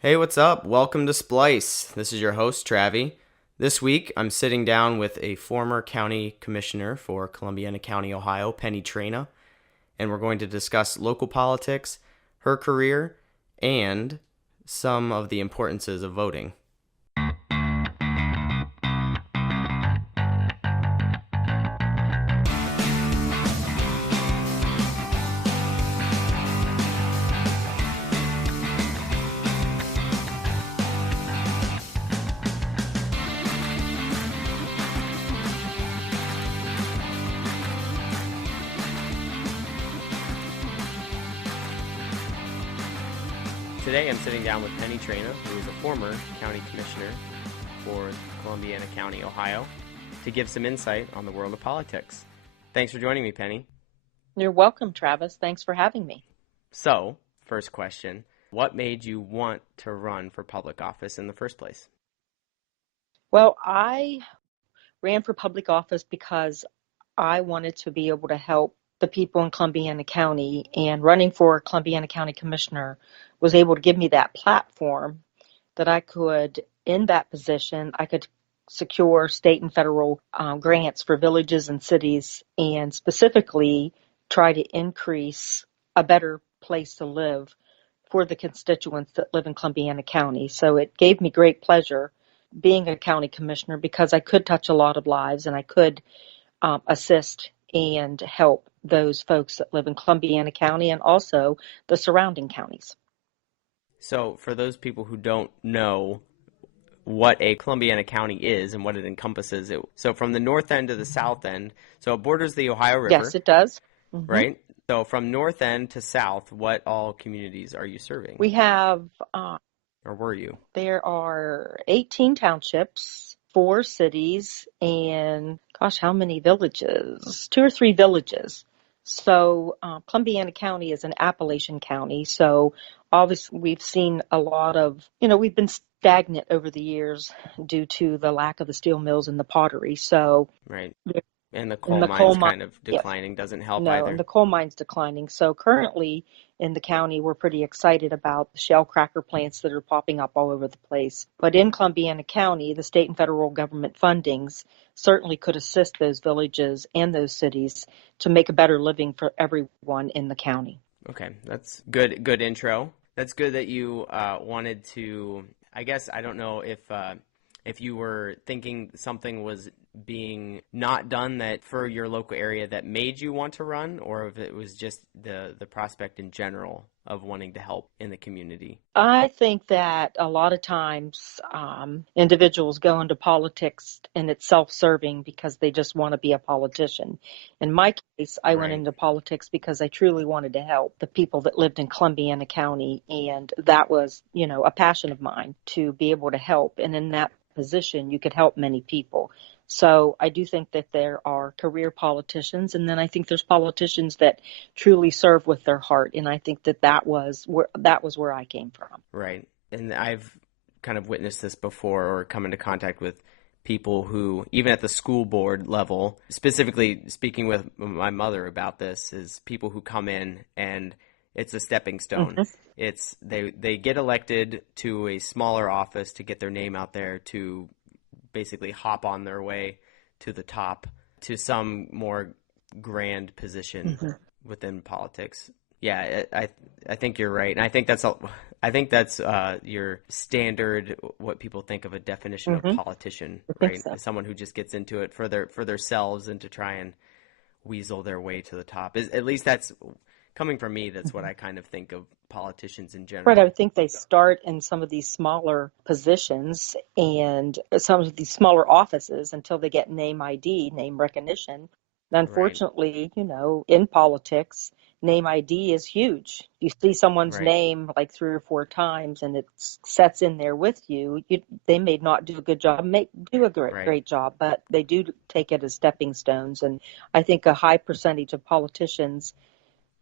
Hey, what's up? Welcome to Splice. This is your host, Travi. This week, I'm sitting down with a former county commissioner for Columbiana County, Ohio, Penny Traina, and we're going to discuss local politics, her career, and some of the importances of voting. Today, I'm sitting down with Penny Traina, who is a former county commissioner for Columbiana County, Ohio, to give some insight on the world of politics. Thanks for joining me, Penny. You're welcome, Travis. Thanks for having me. So, first question, what made you want to run for public office in the first place? Well, I ran for public office because I wanted to be able to help the people in Columbiana County, and running for Columbiana County Commissioner was able to give me that platform that I could, in that position, I could secure state and federal grants for villages and cities, and specifically try to increase a better place to live for the constituents that live in Columbiana County. So it gave me great pleasure being a county commissioner because I could touch a lot of lives and I could assist and help those folks that live in Columbiana County and also the surrounding counties. So, for those people who don't know what a Columbiana County is and what it encompasses, so from the north end to the south end, so it borders the Ohio River. Yes, it does. Mm-hmm. Right? So, from north end to south, what all communities are you serving? We have, or were you? There are 18 townships, 4 cities, and gosh, how many villages? 2 or 3 villages. So Columbiana County is an Appalachian county. So obviously we've seen a lot of, we've been stagnant over the years due to the lack of the steel mills and the pottery. So right. And the coal mines kind of declining doesn't help no, either. and the coal mine's declining. So currently in the county, we're pretty excited about the shell cracker plants that are popping up all over the place. But in Columbiana County, the state and federal government fundings certainly could assist those villages and those cities to make a better living for everyone in the county. Okay, that's good intro. That's good that you wanted to, I guess, I don't know if you were thinking something was being not done that for your local area that made you want to run, or if it was just the prospect in general of wanting to help in the community. I think that a lot of times individuals go into politics and it's self-serving because they just want to be a politician. In my case, I went into politics because I truly wanted to help the people that lived in Columbiana County, and that was, a passion of mine to be able to help. And in that position, you could help many people. So I do think that there are career politicians, and then I think there's politicians that truly serve with their heart, and I think that was where I came from. Right, and I've kind of witnessed this before, or come into contact with people who, even at the school board level, specifically speaking with my mother about this, is people who come in and it's a stepping stone. Mm-hmm. It's they get elected to a smaller office to get their name out there, to basically hop on their way to the top, to some more grand position mm-hmm. within politics. Yeah, I think you're right, and I think that's your standard, what people think of a definition mm-hmm. of politician, right? So. Someone who just gets into it for themselves and to try and weasel their way to the top. At least that's coming from me. That's what I kind of think of politicians in general. Right. I think they start in some of these smaller positions and some of these smaller offices until they get name ID, name recognition. And unfortunately, right. In politics, name ID is huge. You see someone's right. name like 3 or 4 times and it sets in there with you. They may not do a good job, do a great job, but they do take it as stepping stones. And I think a high percentage of politicians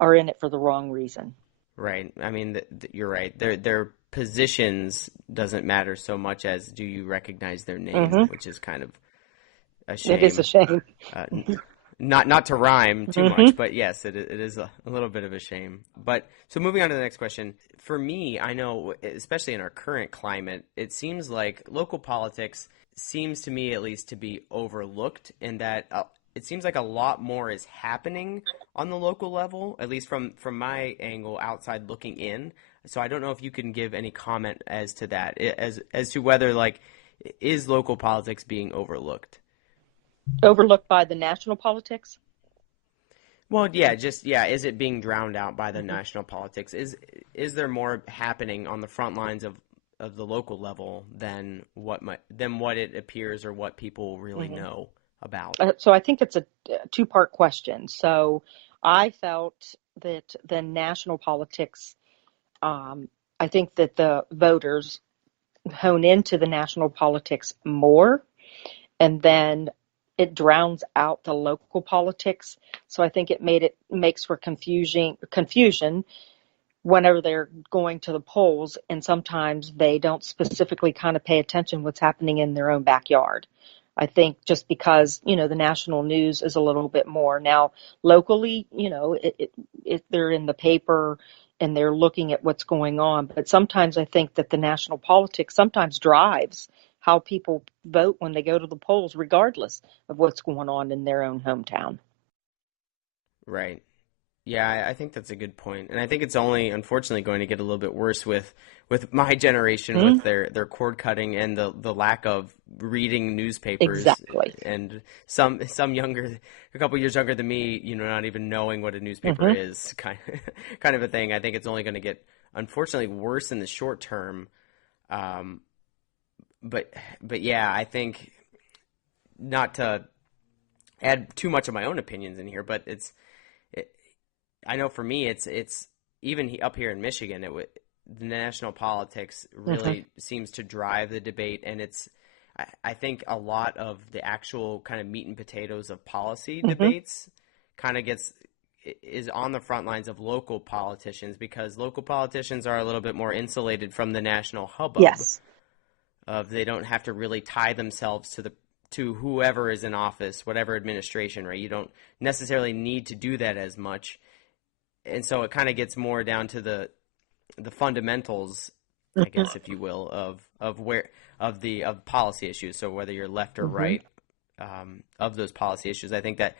are in it for the wrong reason. Right. I mean, you're right. Their positions doesn't matter so much as do you recognize their name, mm-hmm. which is kind of a shame. It is a shame. Not to rhyme too Hmm. much, but yes, it is a little bit of a shame. But so moving on to the next question. For me, I know, especially in our current climate, it seems like local politics seems to me at least to be overlooked in that it seems like a lot more is happening on the local level, at least from my angle outside looking in. So I don't know if you can give any comment as to that, as to whether like is local politics being overlooked? Overlooked by the national politics. Well, yeah, just yeah, is it being drowned out by the Hmm. national politics? Is there more happening on the front lines of the local level than what it appears or what people really Hmm. know about? So I think it's a two-part question. So I felt that the national politics, um, I think that the voters hone into the national politics more, and then it drowns out the local politics. So I think it makes for confusion whenever they're going to the polls, and sometimes they don't specifically kind of pay attention what's happening in their own backyard. I think just because, the national news is a little bit more. Now, locally, they're in the paper and they're looking at what's going on. But sometimes I think that the national politics sometimes drives how people vote when they go to the polls, regardless of what's going on in their own hometown. Right. Yeah, I think that's a good point, and I think it's only unfortunately going to get a little bit worse with my generation with Hmm. their cord cutting and the lack of reading newspapers, Exactly. and some younger, a couple years younger than me, not even knowing what a newspaper Hmm. is, kind of a thing. I think it's only going to get unfortunately worse in the short term. Um, but but yeah, I think not to add too much of my own opinions in here, but I know for me, it's even up here in Michigan, the national politics Hmm. really seems to drive the debate, and I think a lot of the actual kind of meat and potatoes of policy Hmm. debates kind of is on the front lines of local politicians because local politicians are a little bit more insulated from the national hubbub Yes. of they don't have to really tie themselves to whoever is in office, whatever administration, right? You don't necessarily need to do that as much, and so it kind of gets more down to the fundamentals, I Hmm. guess, if you will, of policy issues. So whether you're left or Hmm. right of those policy issues, I think that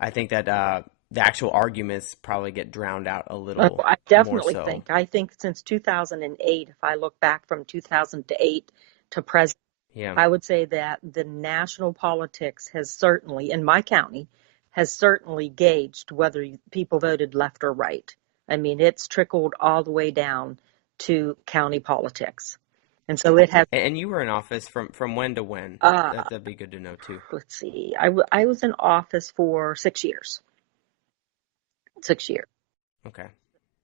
the actual arguments probably get drowned out a Oh, little I more definitely so. think. I think since 2008, if I look back from 2008 to present, Yeah, I would say that the national politics has certainly, in my county, has certainly gauged whether people voted left or right. I mean, it's trickled all the way down to county politics. And so it has, and you were in office from when to when? uh, That'd be good to know too. let's see, I was in office for 6 years, 6 years. Okay,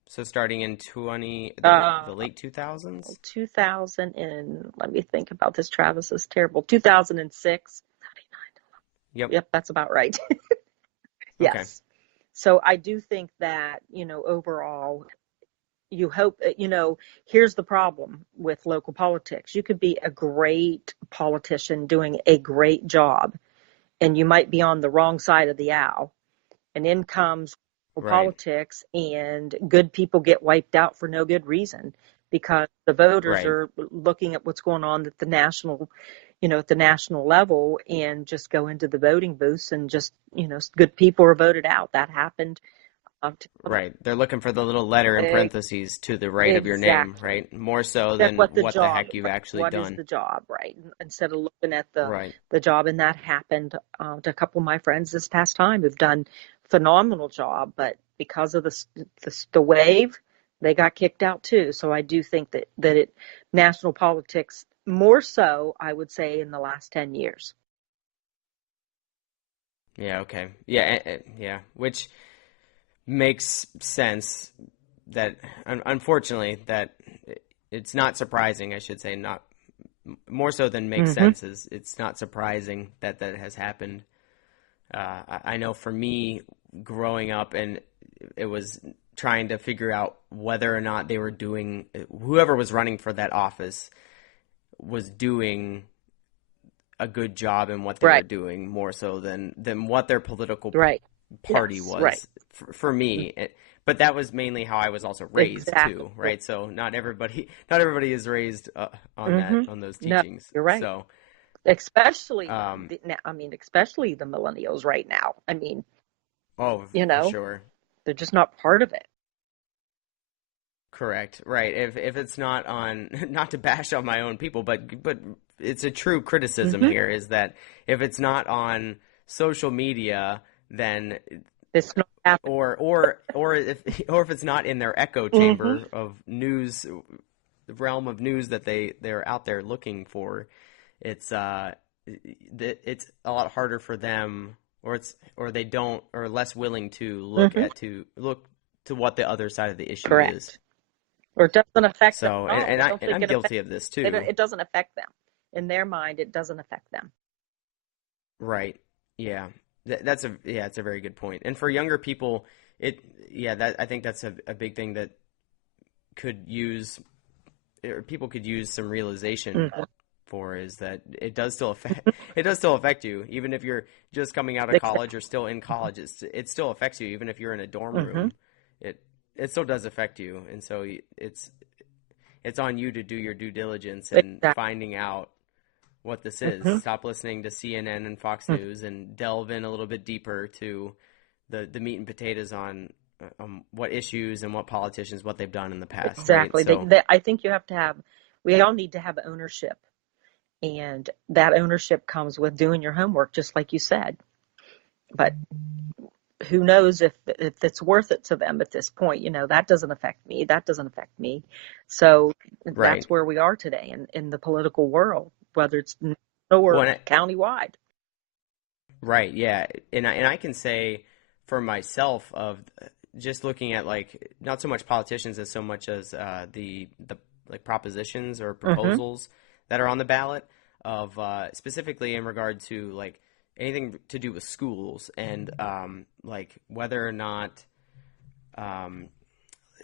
so starting in the Uh, late 2000s. 2000 and let me think about this. Travis is terrible. 2006. Yep. Yep, that's about right. Okay. Yes. So I do think that, overall, you hope, here's the problem with local politics. You could be a great politician doing a great job, and you might be on the wrong side of the aisle. And in comes Right. politics, and good people get wiped out for no good reason because the voters Right. are looking at what's going on at the national level, and just go into the voting booths, and just, good people are voted out. That happened. Right. They're looking for the little letter in parentheses to the right of your name, Exactly. right? More so Then than what the what the job, heck you've right? actually What is done. the job, right? Instead of looking at the Right. the job, and that happened to a couple of my friends this past time who've done phenomenal job, but because of the wave, they got kicked out too. So I do think that national politics more so, I would say, in the last 10 years. Yeah, okay. Yeah, yeah, which makes sense that unfortunately that it's not surprising, I should say, not more so than makes Hmm. sense is it's not surprising that that has happened. I know for me growing up, and it was trying to figure out whether or not they were whoever was running for that office was doing a good job in what they were Right. doing more so than what their political Right. party Yes. Right. was for me. But that was mainly how I was also raised Exactly. too, right? So not everybody is raised Mm-hmm. on those No, teachings. you're right. So Especially um, especially the millennials right now. oh, You for know, sure. they're just not part of it. Correct. Right. If it's not on, not to bash on my own people, but it's a true criticism Mm-hmm. here is that if it's not on social media, then It's not happening. or if it's not in their echo Mm-hmm. chamber of news, the realm of news that they're out there looking for, it's it's a lot harder for them, or they don't, or less willing to Mm-hmm. look to what the other side of the issue is. Correct. Or it doesn't affect them So, at all. and I I don't and think I'm it affects. guilty of this too. It doesn't affect them. In their mind, it doesn't affect them. Right. Yeah. It's a very good point. And for younger people, I think that's a big thing that could use, or people could use some realization Mm-hmm. for, is that it does still affect you, even if you're just coming out of college or still in college. It still affects you, even if you're in a dorm Mm-hmm. room. It still does affect you, and so it's on you to do your due diligence and Exactly. finding out what this is. Mm-hmm. Stop listening to CNN and Fox News and delve in a little bit deeper to the meat and potatoes on what issues and what politicians, what they've done in the past, right? Exactly. So, I think you have to have. We all need to have ownership, and that ownership comes with doing your homework, just like you said. But who knows if it's worth it to them at this point? That doesn't affect me. That doesn't affect me. So right. that's where we are today in the political world, whether it's national or Well, countywide. right, yeah. And I can say for myself, of just looking at, like, not so much politicians as so much as the like propositions or Mm-hmm. proposals that are on the ballot, of specifically in regard to, like, anything to do with schools, and like whether or not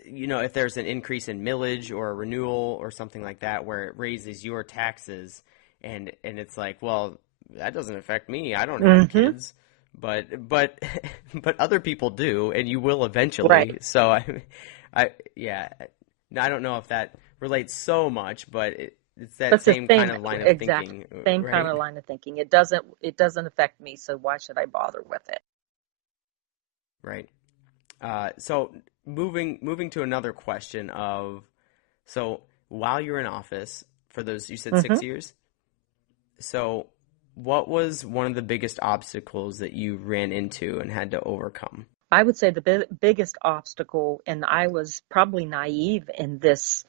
if there's an increase in millage or a renewal or something like that where it raises your taxes, and it's like, well, that doesn't affect me. I don't have Mm-hmm. kids, but but other people do, and you will eventually. Right. So yeah, I don't know if that relates so much, but it's that That's the same same, kind of line of exactly. thinking, Same kind right? of line of thinking. It doesn't affect me, so why should I bother with it? Right. So moving to another question of, so while you're in office for those, you said Mm-hmm. 6 years. So what was one of the biggest obstacles that you ran into and had to overcome? I would say the biggest obstacle, and I was probably naive in this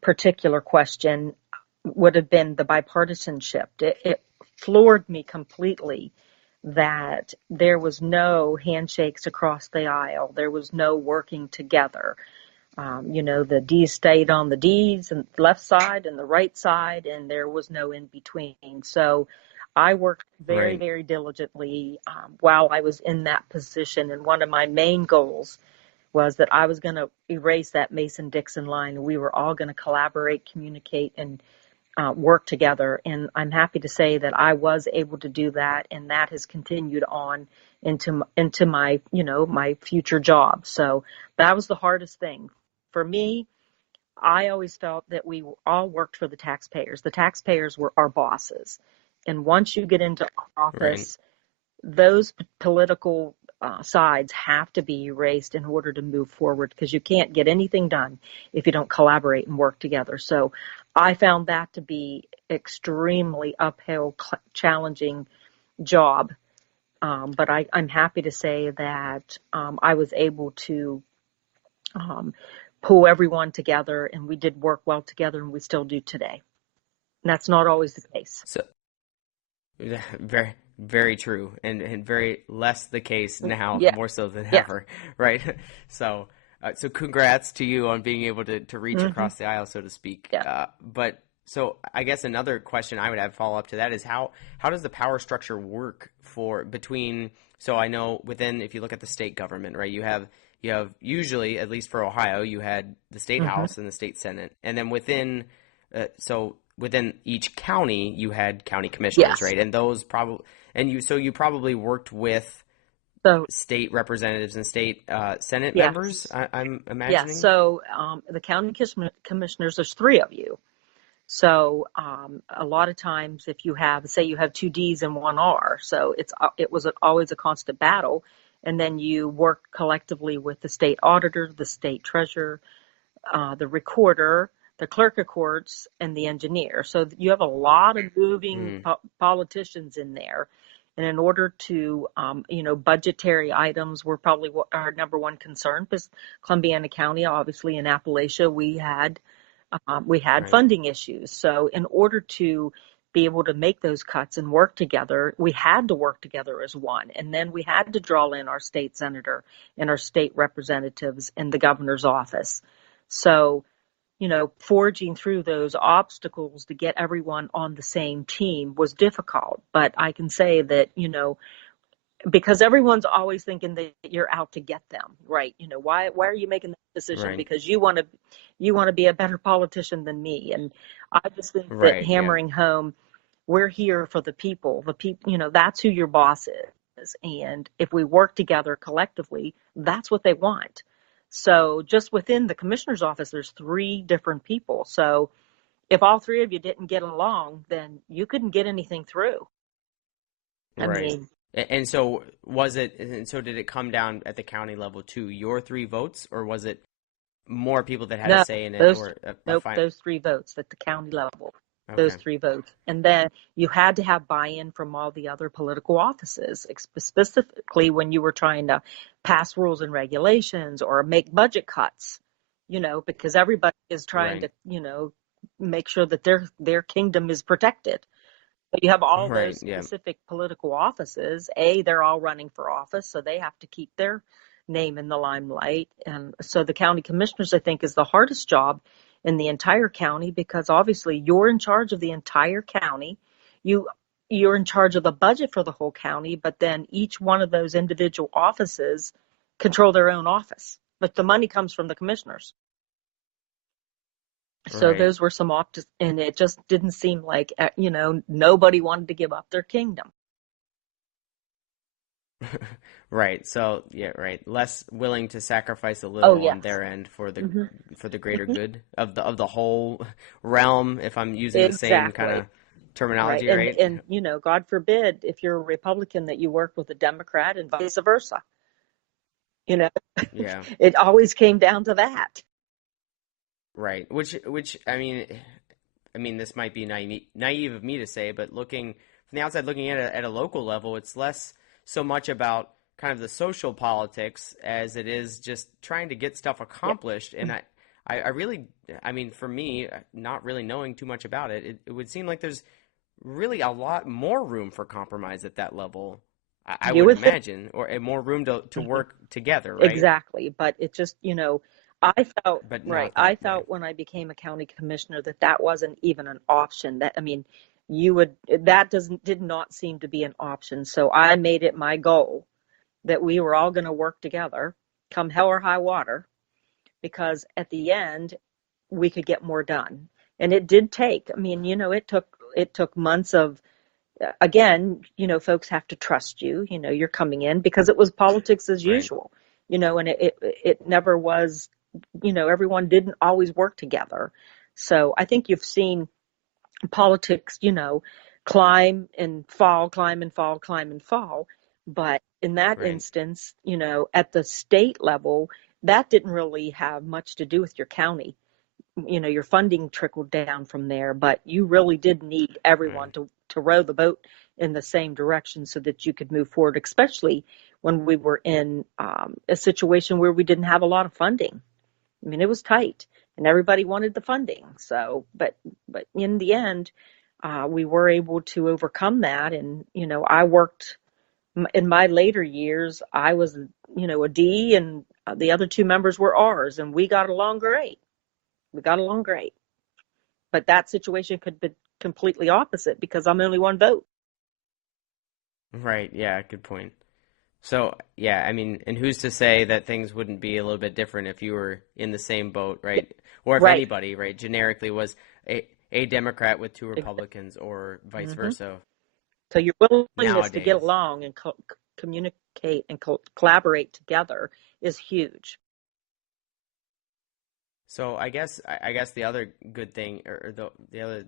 particular question, would have been the bipartisanship. It floored me completely that there was no handshakes across the aisle. There was no working together. The D's stayed on the D's and left side and the right side, and there was no in between. So I worked very, Right. very diligently while I was in that position. And one of my main goals was that I was going to erase that Mason-Dixon line. We were all going to collaborate, communicate, and work together. And I'm happy to say that I was able to do that, and that has continued on into my my future job. So that was the hardest thing for me. I always felt that we all worked for the taxpayers. The taxpayers were our bosses, and once you get into Right. office, those political sides have to be erased in order to move forward, because you can't get anything done if you don't collaborate and work together. So I found that to be extremely uphill, challenging job. But I'm happy to say that I was able to um, pull everyone together, and we did work well together, and we still do today. And that's not always the case. So, yeah, very, very true, and very less the case now, Yeah, more so than yeah, ever, right? So, so congrats to you on being able to reach hmm, across the aisle, so to speak. yeah. But so I guess another question I would have follow up to that is, how does the power structure work for between? So I know within, if you look at the state government, right, you have usually, at least for Ohio, you had the state Hmm. house and the state senate, and then within, so within each county you had county commissioners, Yes. right? And those probably you probably worked with So state representatives and state Senate members, yes. I'm Yes. imagining. So the county commissioners, there's three of you. So a lot of times, if you have, say, you have two D's and one R, so it was always a constant battle, and then you work collectively with the state auditor, the state treasurer, the recorder, the clerk of courts, and the engineer. So you have a lot of moving Mm, politicians in there. And in order to, budgetary items were probably our number one concern because Columbiana County, obviously in Appalachia, we had right, funding issues. So in order to be able to make those cuts and work together, we had to work together as one. And then we had to draw in our state senator and our state representatives in the governor's office. So, forging through those obstacles to get everyone on the same team was difficult. But I can say that, because everyone's always thinking that you're out to get them, right? Why are you making that decision? right, Because you want to be a better politician than me. And I just think that right. Yeah, hammering home, we're here for the people. The people, that's who your boss is. And if we work together collectively, that's what they want. So just within the commissioner's office, there's three different people. So if all three of you didn't get along, then you couldn't get anything through. I right. mean, And so was it? And so did it come down at the county level to your three votes, or was it more people that had a no, say in it, those or a nope, fine? those three votes at the county level. Those Okay, three votes. And then you had to have buy-in from all the other political offices, specifically when you were trying to pass rules and regulations or make budget cuts, because everybody is trying right, to, make sure that their kingdom is protected. But you have all right. those Yeah, specific political offices. They're all running for office, so they have to keep their name in the limelight. And so the county commissioners, I think, is the hardest job in the entire county because obviously you're in charge of the entire county. You you're in charge of the budget for the whole county, but then each one of those individual offices control their own office. But the money comes from the commissioners. So right. those were some and it just didn't seem like, nobody wanted to give up their kingdom. Right. So yeah, right. Less willing to sacrifice a Oh, little on yes. their end Hmm. for the greater Hmm. good of the whole realm, if I'm using the same kind Exactly. of Right. terminology, And, right? and, God forbid if you're a Republican that you work with a Democrat and vice versa. You know, Yeah. it always came down to that. Right. Which I mean this might be naive of me to say, but looking from the outside looking at a local level, it's less so much about kind of the social politics as it is just trying to get stuff Yep. accomplished. And I really, I mean, for me, not really knowing too much about it, it would seem like there's really a lot more room for compromise at that level, I You would would think. imagine, or more room to Mhm. work together, right? Exactly. But it just, I felt, But right. not I that, right? felt when I became a county commissioner that wasn't even an option. That, I mean, that did not seem to be an option. So I made it my goal that we were all going to work together, come hell or high water, because at the end we could get more done. And it did take, I mean, it took months of, again, folks have to trust you, you're coming in because it was politics as Right. usual, and it never was, everyone didn't always work together. So I think you've seen politics, climb and fall, climb and fall, climb and fall. But in that Right. instance, at the state level, that didn't really have much to do with your county. Your funding trickled down from there, but you really did need everyone Right. to row the boat in the same direction so that you could move forward, especially when we were in a situation where we didn't have a lot of funding. I mean, it was tight and everybody wanted the funding. So, but in the end, we were able to overcome that. And, I worked in my later years, I was, a D and the other two members were R's and we got along great. We got along great. But that situation could be completely opposite because I'm only one vote. Right. Yeah, good point. So, yeah, I mean, and who's to say that things wouldn't be a little bit different if you were in the same boat, Yeah, right? Or if right. anybody, right, generically was. a Democrat with two Republicans or vice Mm-hmm. versa So your willingness to get nowadays. along and communicate and collaborate together is huge. So I guess the other good thing, or the other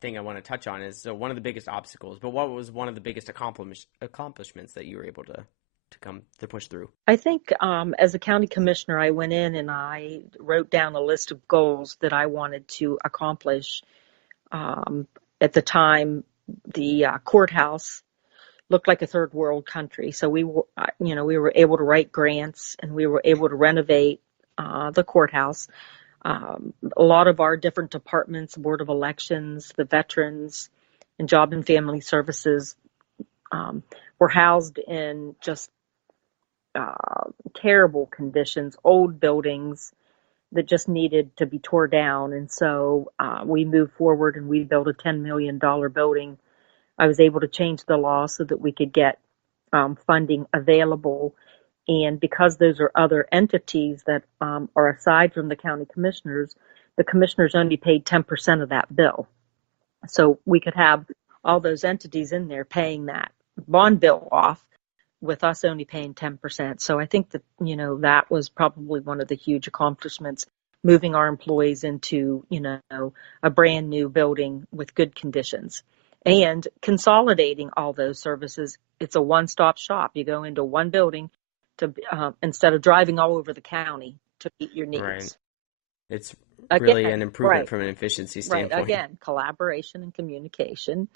thing I want to touch on is, so one of the biggest obstacles, but what was one of the biggest accomplishments that you were able to push through? I think as a county commissioner, I went in and I wrote down a list of goals that I wanted to accomplish. Um, at the time, the courthouse looked like a third world country. So we were able to write grants and we were able to renovate the courthouse. A lot of our different departments, Board of Elections, the Veterans, and Job and Family Services were housed in just terrible conditions, old buildings that just needed to be tore down. And so we moved forward and we built a $10 million building. I was able to change the law so that we could get funding available. And because those are other entities that are aside from the county commissioners, the commissioners only paid 10% of that bill. So we could have all those entities in there paying that bond bill off with us only paying 10%. So I think that, that was probably one of the huge accomplishments, moving our employees into, a brand new building with good conditions and consolidating all those services. It's a one-stop shop. You go into one building to instead of driving all over the county to meet your Right. needs. It's really Again, an improvement right, from an efficiency right. standpoint. Again, collaboration and communication,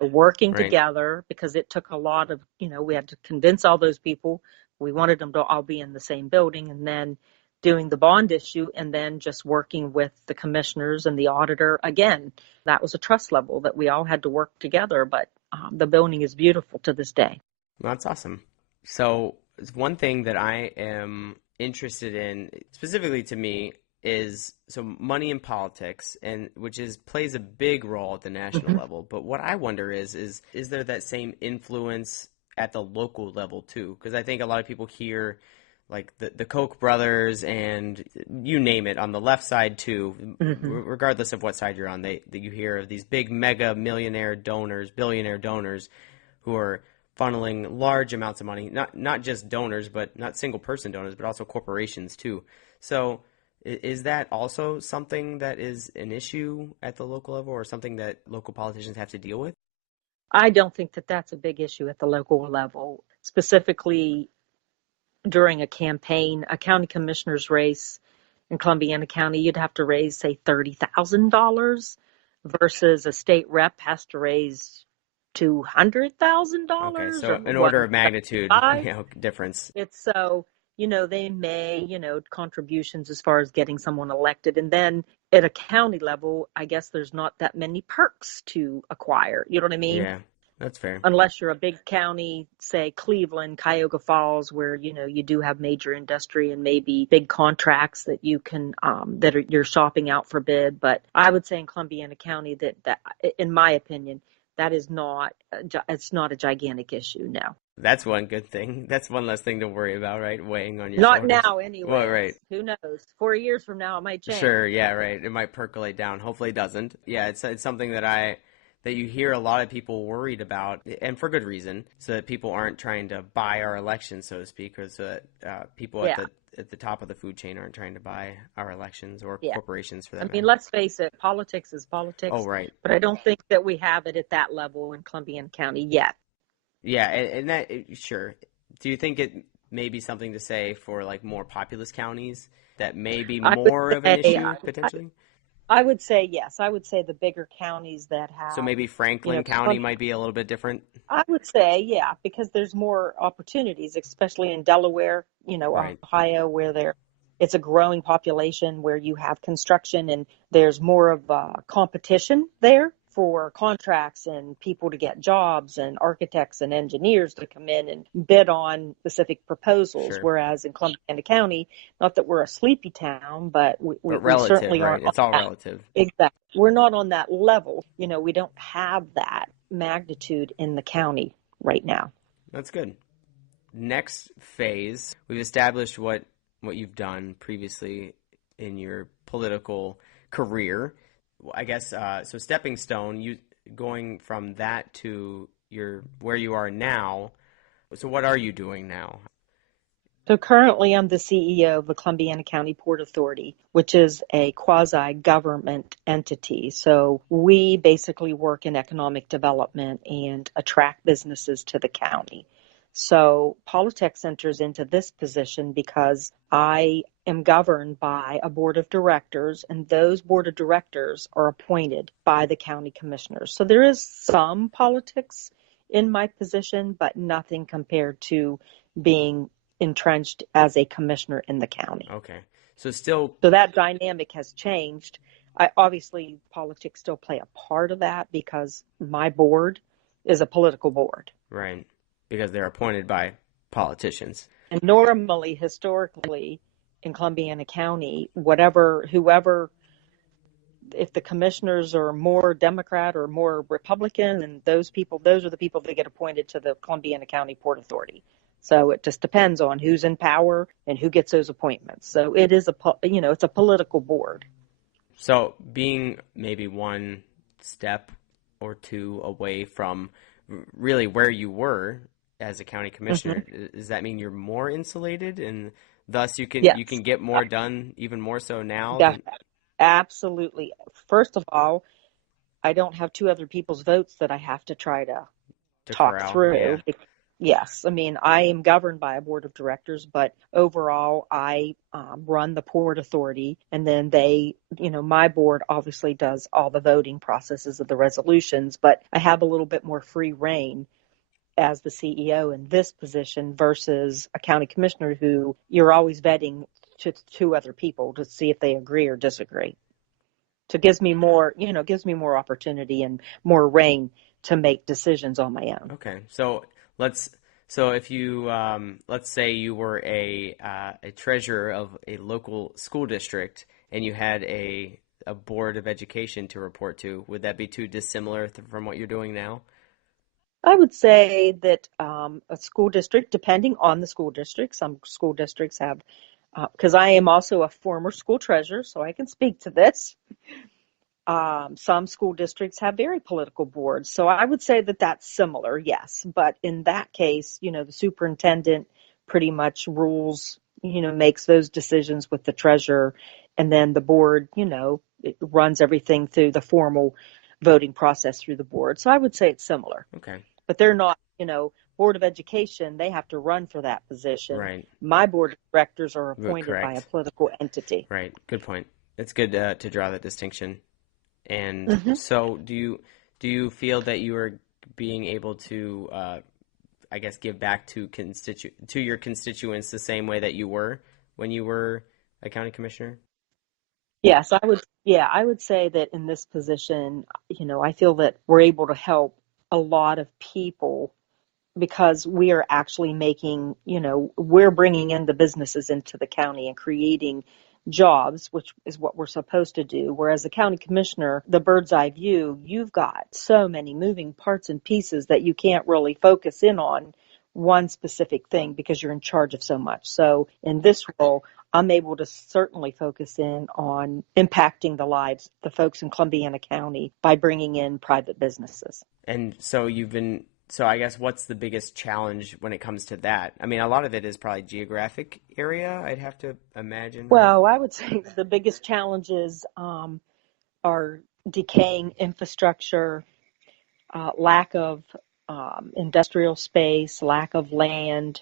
working Right. together, because it took a lot of, we had to convince all those people. We wanted them to all be in the same building, and then doing the bond issue, and then just working with the commissioners and the auditor. Again, that was a trust level that we all had to work together, but the building is beautiful to this day. Well, that's awesome. So one thing that I am interested in, specifically to me, is so money in politics, and which plays a big role at the national Mm-hmm. level. But what I wonder is there that same influence at the local level too? Because I think a lot of people hear like the Koch brothers and you name it on the left side too, Mm-hmm. regardless of what side you're on, that you hear of these big mega millionaire donors, billionaire donors who are funneling large amounts of money, not just donors, but not single person donors, but also corporations too. So is that also something that is an issue at the local level, or something that local politicians have to deal with? I don't think that that's a big issue at the local level, specifically during a campaign, a county commissioner's race in Columbiana County. You'd have to raise, say, $30,000 versus a state rep has to raise Okay, $200,000 or so an order of magnitude, 175. difference. It's so, they may, contributions as far as getting someone elected. And then at a county level, I guess there's not that many perks to acquire. You know what I mean? Yeah, that's fair. Unless you're a big county, say Cleveland, Cuyahoga Falls, where you do have major industry and maybe big contracts that you can you're shopping out for bid. But I would say in Columbiana County that in my opinion, that is not it's not a gigantic issue. No, That's one good thing. That's one less thing to worry about, right? Weighing on your not shoulders. now, Well, right. anyways. Who knows? 4 years from now, it might change. Sure, yeah, right. It might percolate down. Hopefully it doesn't. Yeah, it's something that you hear a lot of people worried about, and for good reason, so that people aren't trying to buy our elections, so to speak, or so that people Yeah, at the top of the food chain aren't trying to buy our elections, or yeah. corporations for I that mean, matter. let's face it, politics is Oh, politics, right. but I don't think that we have it at that level in Columbiana County yet. Yeah, and that sure. Do you think it may be something to say for like more populous counties that may be I would more of an say, issue potentially? I would say yes. I would say the bigger counties that So have, maybe Franklin County might be a little bit different. I would say, yeah, because there's more opportunities, especially in Delaware, Right. Ohio, where it's a growing population where you have construction and there's more of a competition there for contracts and people to get jobs and architects and engineers to come in and bid on specific proposals. Sure. Whereas in Columbiana County, not that we're a sleepy town, but But we relative, certainly right? aren't on It's all that. relative. Exactly. We're not on that level. We don't have that magnitude in the county right now. That's good. Next phase, we've established what you've done previously in your political career. I guess, so stepping stone, you going from that to where you are now. So what are you doing now? So currently, I'm the CEO of the Columbiana County Port Authority, which is a quasi-government entity. So we basically work in economic development and attract businesses to the county. So politics enters into this position because I am governed by a board of directors, and those board of directors are appointed by the county commissioners. So there is some politics in my position, but nothing compared to being entrenched as a commissioner in the county. Okay. So that dynamic has changed. Obviously, politics still play a part of that because my board is a political board. Right. Because they're appointed by politicians. And normally, historically, in Columbiana County, whoever, if the commissioners are more Democrat or more Republican, and those are the people that get appointed to the Columbiana County Port Authority. So it just depends on who's in power and who gets those appointments. So it is it's a political board. So being maybe one step or two away from really where you were as a county commissioner, does that mean you're more insulated and thus you can get more done, even more so now? Absolutely. First of all, I don't have two other people's votes that I have to try to talk corral through. Yeah. Yes. I mean, I am governed by a board of directors, but overall, I run the Port Authority. And then my board obviously does all the voting processes of the resolutions, but I have a little bit more free reign as the CEO in this position versus a county commissioner who you're always vetting to two other people to see if they agree or disagree. So it gives me more opportunity and more reign to make decisions on my own. Okay. So if you let's say you were a treasurer of a local school district and you had a board of education to report to, would that be too dissimilar from what you're doing now? I would say that a school district, depending on the school district, some school districts have, because I am also a former school treasurer, so I can speak to this. Some school districts have very political boards. So I would say that that's similar, yes. But in that case, the superintendent pretty much makes those decisions with the treasurer. And then the board, it runs everything through the formal voting process through the board. So I would say it's similar. Okay. But they're not, Board of Education, they have to run for that position. Right. My board of directors are appointed by a political entity. Right. Good point. It's good to draw that distinction. And so do you feel that you are being able to, I guess, give back to your constituents the same way that you were when you were a county commissioner? Yes, I would say that in this position, I feel that we're able to help a lot of people because we are actually making, we're bringing in the businesses into the county and creating jobs, which is what we're supposed to do. Whereas the county commissioner, the bird's eye view, you've got so many moving parts and pieces that you can't really focus in on one specific thing because you're in charge of so much. So in this role, I'm able to certainly focus in on impacting the lives, the folks in Columbiana County by bringing in private businesses. And so so I guess what's the biggest challenge when it comes to that? I mean, a lot of it is probably geographic area, I'd have to imagine. Well, I would say the biggest challenges are decaying infrastructure, lack of industrial space, lack of land.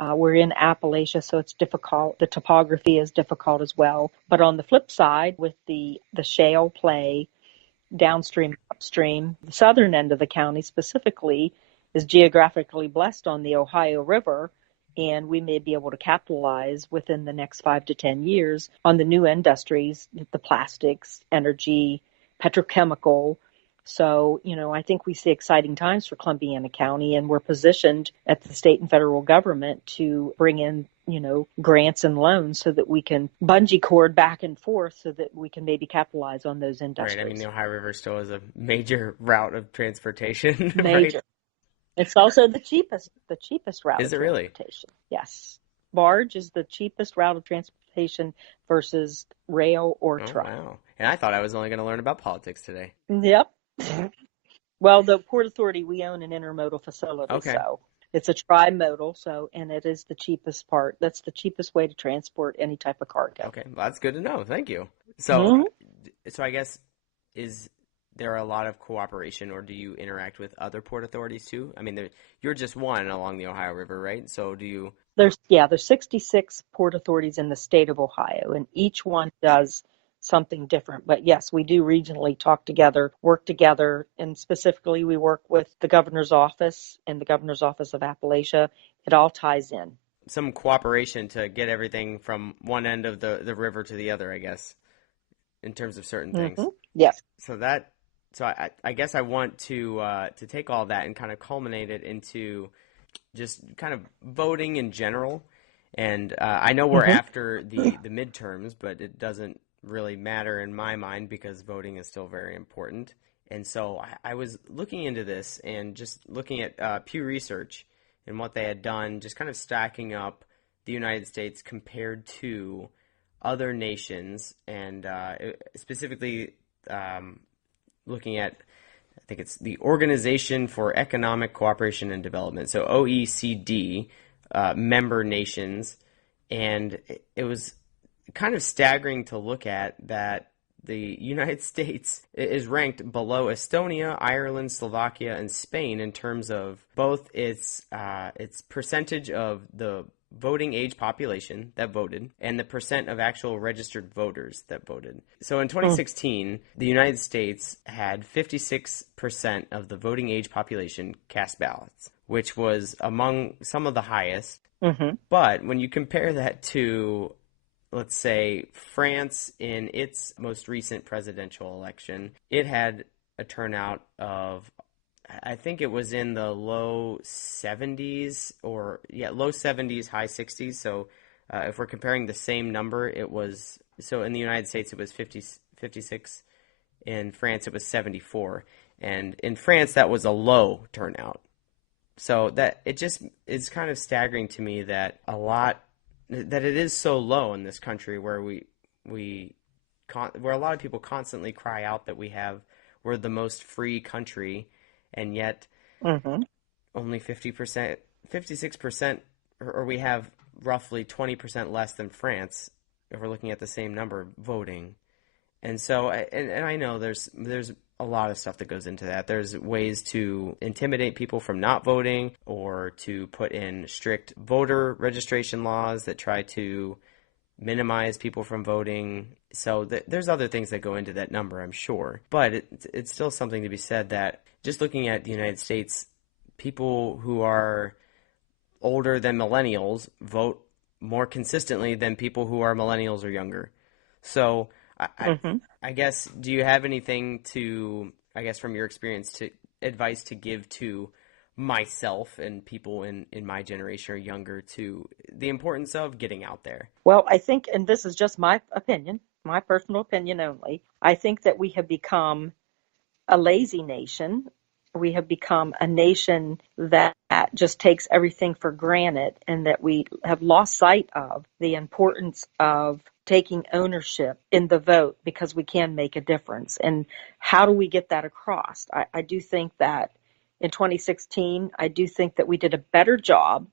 We're in Appalachia, so it's difficult. The topography is difficult as well. But on the flip side, with the shale play, downstream, upstream, the southern end of the county specifically is geographically blessed on the Ohio River, and we may be able to capitalize within the next 5 to 10 years on the new industries, the plastics, energy, petrochemical. So, I think we see exciting times for Columbiana County, and we're positioned at the state and federal government to bring in, grants and loans so that we can bungee cord back and forth so that we can maybe capitalize on those industries. Right. I mean, the Ohio River still is a major route of transportation. Major. Right? It's also the cheapest route. Is it really? Yes. Barge is the cheapest route of transportation transportation versus rail or Oh, truck. wow. And I thought I was only going to learn about politics today. Yep. Well, the Port Authority, we own an intermodal facility, Okay. so it's a tri-modal, and it is the cheapest part. That's the cheapest way to transport any type of cargo. Okay. Well, that's good to know. Thank you. So, Hmm. so I guess, is there a lot of cooperation, or do you interact with other port authorities too? I mean, you're just one along the Ohio River, right? So do you? There's 66 port authorities in the state of Ohio, and each one does something different. But yes, we do regionally talk together, work together, and specifically we work with the governor's office and the governor's office of Appalachia. It all ties in. Some cooperation to get everything from one end of the river to the other, I guess, in terms of certain things. Yes. So I guess I want to take all that and kind of culminate it into just kind of voting in general. And I know we're Hmm. after the midterms, but it doesn't really matter in my mind because voting is still very important. And so I was looking into this and just looking at Pew Research and what they had done, just kind of stacking up the United States compared to other nations, and specifically looking at, I think it's the Organization for Economic Cooperation and Development, so OECD member nations, and it was kind of staggering to look at that the United States is ranked below Estonia, Ireland, Slovakia, and Spain in terms of both its percentage of the voting age population that voted and the percent of actual registered voters that voted. So in 2016, the United States had 56% of the voting age population cast ballots, which was among some of the highest. Hmm. But when you compare that to, let's say, France in its most recent presidential election, it had a turnout of, I think it was in the low 70s, low 70s, high 60s. So if we're comparing the same number, so in the United States it was 56, in France it was 74. And in France that was a low turnout. So that it just is kind of staggering to me that that it is so low in this country where where a lot of people constantly cry out that we're the most free country, and yet Hmm. only 50%, 56%, or we have roughly 20% less than France if we're looking at the same number voting. And so, and I know there's a lot of stuff that goes into that. There's ways to intimidate people from not voting, or to put in strict voter registration laws that try to minimize people from voting. So there's other things that go into that number, I'm sure. But it's still something to be said that just looking at the United States, people who are older than millennials vote more consistently than people who are millennials or younger. So I, Hmm. I guess, do you have anything to, I guess, from your experience, to advice to give to myself and people in my generation or younger, to the importance of getting out there? Well, I think, and this is just my opinion, my personal opinion only, I think that we have become a lazy nation. We have become a nation that just takes everything for granted, and that we have lost sight of the importance of taking ownership in the vote, because we can make a difference. And how do we get that across? I do think that in 2016, I do think that we did a better job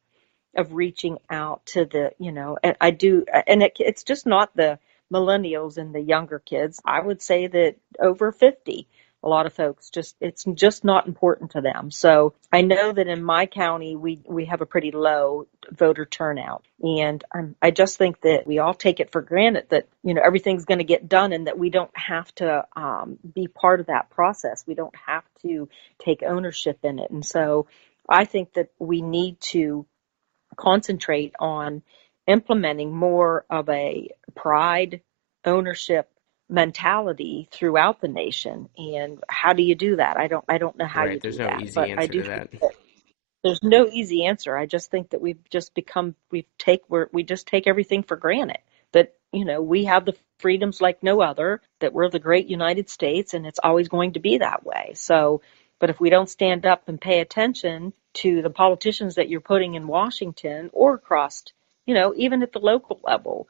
of reaching out to and I do, and it's just not the millennials and the younger kids. I would say that over 50, a lot of folks it's just not important to them. So I know that in my county, we have a pretty low voter turnout. And I just think that we all take it for granted that, everything's going to get done, and that we don't have to be part of that process. We don't have to take ownership in it. And so I think that we need to concentrate on implementing more of a pride ownership mentality throughout the nation. And how do you do that? I don't know how Right, you there's do no that, easy but I answer do to think that. that there's no easy answer. I just think that we've just become we just take everything for granted, that we have the freedoms like no other, that we're the great United States, and it's always going to be that way. So, but if we don't stand up and pay attention to the politicians that you're putting in Washington or across, even at the local level,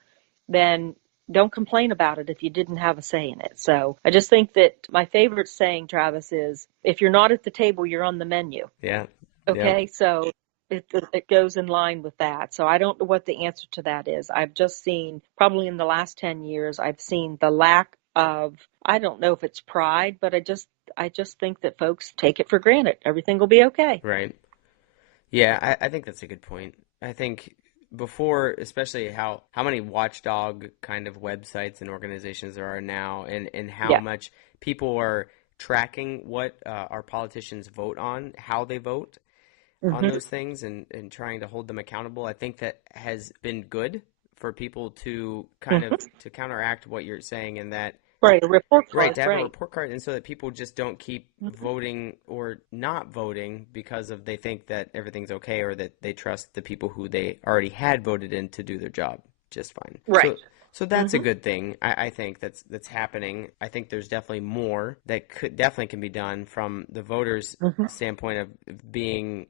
then don't complain about it if you didn't have a say in it. So I just think that my favorite saying, Travis, is if you're not at the table, you're on the menu. Yeah. Yep. Okay, so it goes in line with that. So I don't know what the answer to that is. I've just seen, probably in the last 10 years, I've seen the lack of, I don't know if it's pride, but I just think that folks take it for granted. Everything will be okay. Right. Yeah, I think that's a good point. I think before, especially how many watchdog kind of websites and organizations there are now, and how Yeah. much people are tracking what our politicians vote on, how they vote on Hmm. those things, and trying to hold them accountable. I think that has been good for people to kind of Hmm. to counteract what you're saying, and that Right, a report right, card, to have a right. report card, and so that people just don't keep Hmm. voting or not voting because of they think that everything's okay, or that they trust the people who they already had voted in to do their job just fine. Right. So that's a Hmm. good thing. I think that's happening. I think there's definitely more that could definitely can be done from the voters' Hmm. standpoint of being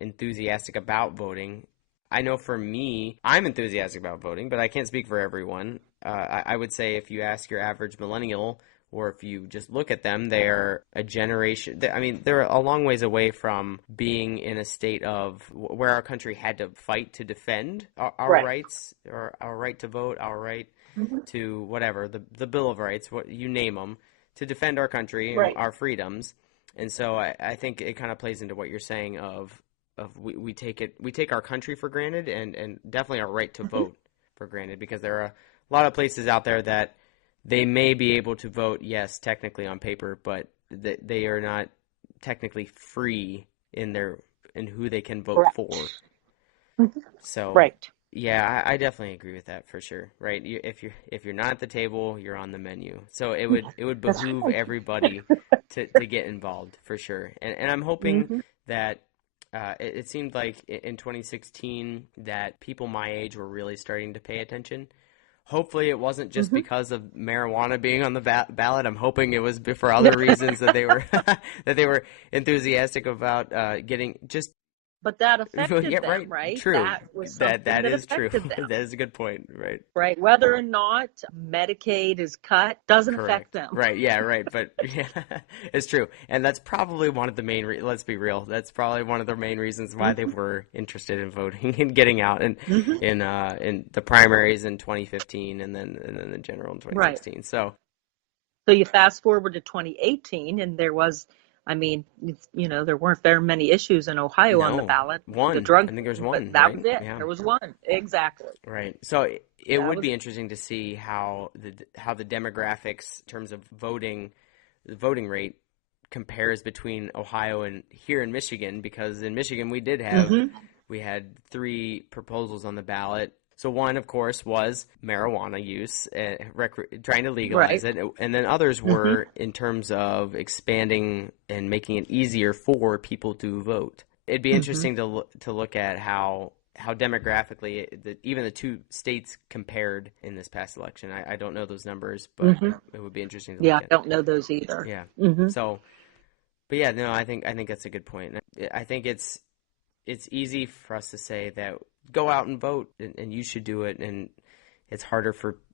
enthusiastic about voting. I know for me, I'm enthusiastic about voting, but I can't speak for everyone. I would say if you ask your average millennial, or if you just look at them, they're a generation. I mean, they're a long ways away from being in a state of where our country had to fight to defend our Right. rights, or our right to vote, our right Hmm. to whatever, the Bill of Rights, what you name them, to defend our country and Right. our freedoms. And so I think it kind of plays into what you're saying of we take our country for granted, and definitely our right to Hmm. vote for granted, because there are a lot of places out there that they may be able to vote, yes, technically on paper, but they are not technically free in who they can vote Correct. for. Hmm. So, Right. yeah, I definitely agree with that for sure. Right? If you're not at the table, you're on the menu. So it would That's behoove right. everybody to get involved for sure. And I'm hoping Hmm. that it seemed like in 2016 that people my age were really starting to pay attention. Hopefully, it wasn't just Hmm. because of marijuana being on the ballot. I'm hoping it was for other reasons that they were that they were enthusiastic about getting just. But that Yeah, affected them, right. right? True. That was That something that that is true. affected them, That is a good point. Right. right? Whether or not Medicaid is cut doesn't affect Correct. them. Right. Yeah. Right. But yeah, it's true, and that's probably one of the main. Let's be real. That's probably one of the main reasons why they Hmm. were interested in voting and getting out, and Hmm. in the primaries in 2015, and then the general in Right. 2016. So So you fast forward to 2018, and there was, I mean, there weren't very many issues in Ohio on the no, ballot. The one. drug I think there's thing, but one. that was Right. it. Yeah. There was one. Exactly. Right. So it That would was be it. interesting to see how the demographics in terms of voting, the voting rate compares between Ohio and here in Michigan, because in Michigan Hmm. we had three proposals on the ballot. So one, of course, was marijuana use, trying to legalize Right. it, and then others Hmm. were in terms of expanding and making it easier for people to vote. It'd be Hmm. interesting to look at how demographically even the two states compared in this past election. I don't know those numbers, but Hmm. it would be interesting to Yeah, I look at. don't know those either. Yeah. Hmm. So, but yeah, no, I think that's a good point. I think it's easy for us to say that go out and vote, and you should do it, and it's harder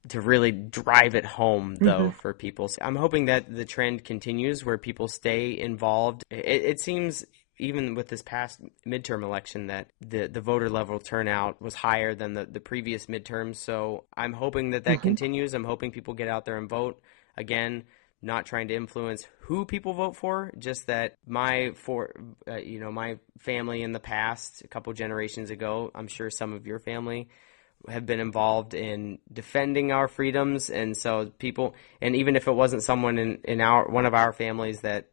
to really drive it home Hmm. though for people. So I'm hoping that the trend continues where people stay involved. It seems even with this past midterm election that the voter level turnout was higher than the previous midterms. So I'm hoping that Hmm. continues. I'm hoping people get out there and vote again. Not trying to influence who people vote for, just that my family in the past, a couple generations ago, I'm sure some of your family have been involved in defending our freedoms, and so people, and even if it wasn't someone in our one of our families that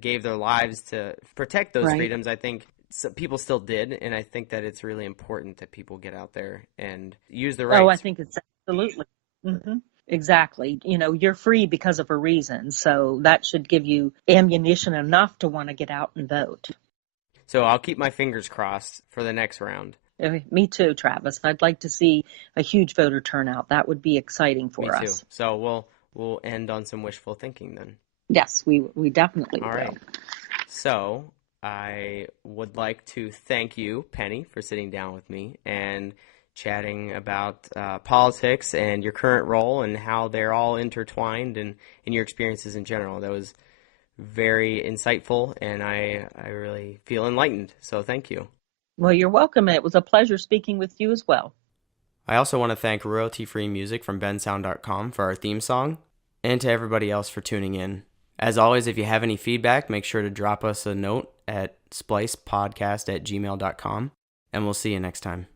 gave their lives to protect those Right. freedoms, I think people still did, and I think that it's really important that people get out there and use their Oh, I rights. think it's absolutely. Hmm. Exactly. You're free because of a reason. So that should give you ammunition enough to want to get out and vote. So I'll keep my fingers crossed for the next round. Me too, Travis. I'd like to see a huge voter turnout. That would be exciting Me for too. us. So we'll end on some wishful thinking then. Yes, we definitely All will. right. So I would like to thank you, Penny, for sitting down with me and chatting about politics and your current role and how they're all intertwined and your experiences in general. That was very insightful, and I really feel enlightened. So thank you. Well, you're welcome. It was a pleasure speaking with you as well. I also want to thank royalty-free music from bensound.com for our theme song, and to everybody else for tuning in. As always, if you have any feedback, make sure to drop us a note at splicepodcast@gmail.com, and we'll see you next time.